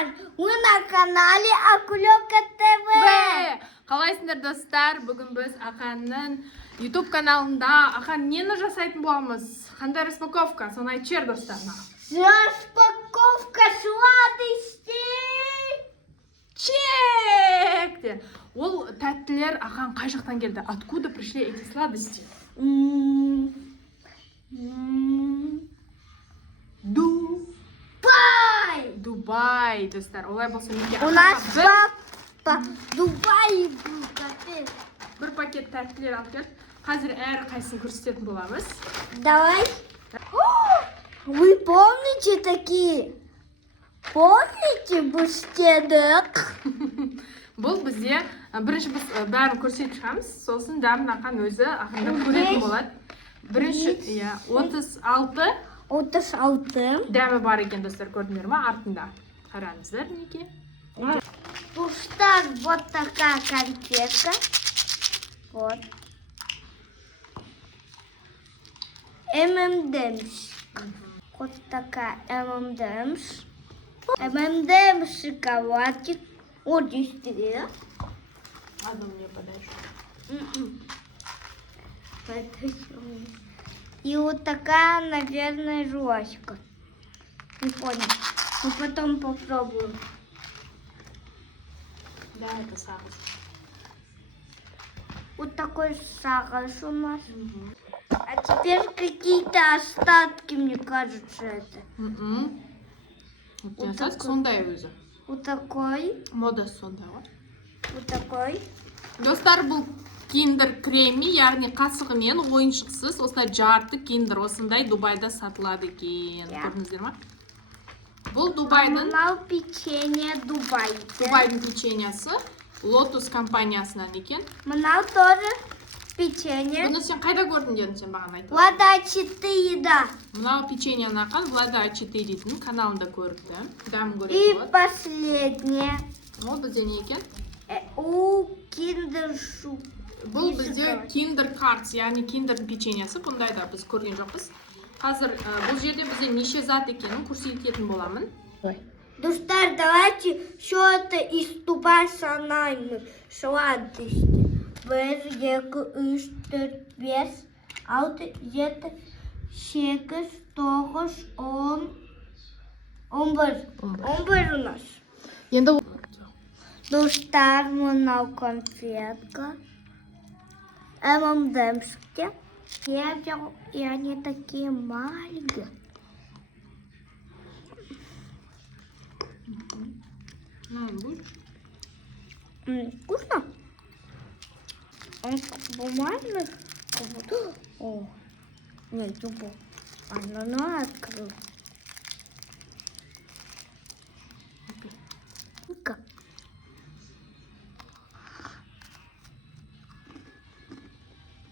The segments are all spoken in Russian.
достар! Вы на канале Акулёка ТВ! Қалайсыңдар достар? Бүгін біз Ақанның YouTube каналында Ақан нені жасайтын боламыз? Қандай распаковка? Соны айтып жібер достарына. Распаковка сладостей! Чек! Ол тәттілер Ақан қай жақтан келді? Откуда пришли эти сладости? Дубай, достар. Олай болса неге? У нас папа Дубай был, капец. Бір пакет тәттілер алып келді. Қазір әрі қайсысын көрсететін боламыз. Давай. Вы помните такие? Помните бустедек? Бұл бізде бірінші біз бәрін көрсетіп шығамыз. Сосын дәмін Ақан өзі ақырында көретін болады. Бірінші 36 дәмі бар екен достар, көрдіңдер ма? Артында қараңыздар неке. Пустар, вот такая конфетка. Вот. ММДМС. Вот такая ММДМС. ММДМС шоколадик. Вот здесь три. Одну мне подальше. И вот такая, наверное, жвачка. Не понял. Мы потом попробуем. Да, это сахар. Вот такой сахар у нас. А теперь какие-то остатки, мне кажется, это. Вот такой. Сондай өзі. Вот такой. Мода сондай ғой. Вот такой. Достар, бұл киндер креми, яғни қасығымен ойыншықсыз, осындай жарты киндер осындай Дубайда сатылады екен. Көрдіңіздер ма? Бұл Дубайдың печенье Дубайда. Дубайдың печеньясы Lotus компаниясынан екен. Мынау тоже печенье. Бұны сен қайда көрдің дедің, сен бағана айтып. Влада А4, да. Мынау печеньяны Ақан Влада А4-дің каналында көрді. Дәмін көреді И болады. последнее. Ол бізде не екен? Киндер шуп. Бұл бізде киндер картс, яғни киндердің печеньясы. Бұндай да біз көрген жоқпыз. Қазір бұл жерде бізде неше зат екенін көрсететін боламын. Достар, давайте что-то из Дубая санаймы. Сладости. Бір, екі, үш, төрт, бес, алты, жеті, сегіз, тоғыз, он бір. Он бір у нас. Енді Достар, мынау конфетка. ММДМСке. Я взял, и они такие маленькие. Вкусно? Он бумажный? О, нет, не был. Она открыл.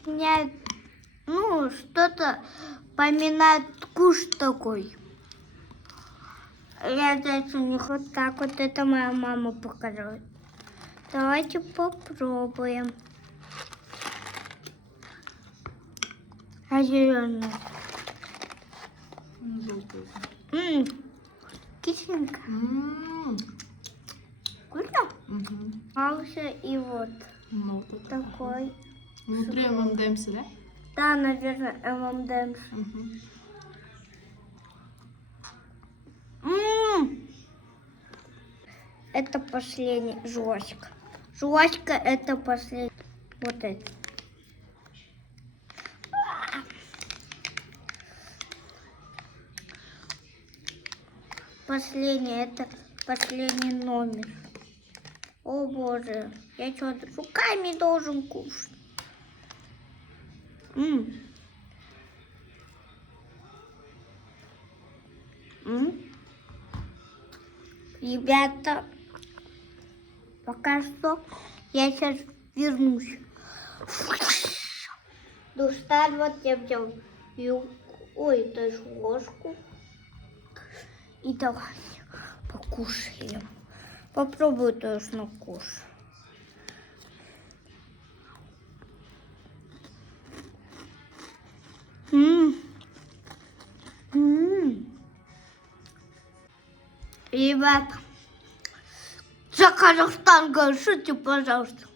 У меня, что-то поминает вкус такой. Я дальше не вот так вот, это моя мама показывает. Давайте попробуем. А зеленый? Кисленько. Вкусно? Пался и вот такой. Внутри ММДМС, да? Да, наверное, ММДМС. Это последняя жвачка. Жвачка это последняя. Вот это. Последний, это последний номер. О боже, я что-то руками должен кушать. Ребята, пока что я сейчас вернусь. Достал, вот я взял даже ложку. И давай покушаем. Попробую тоже на вкус. Ребята, За Казахстан голосуйте, пожалуйста.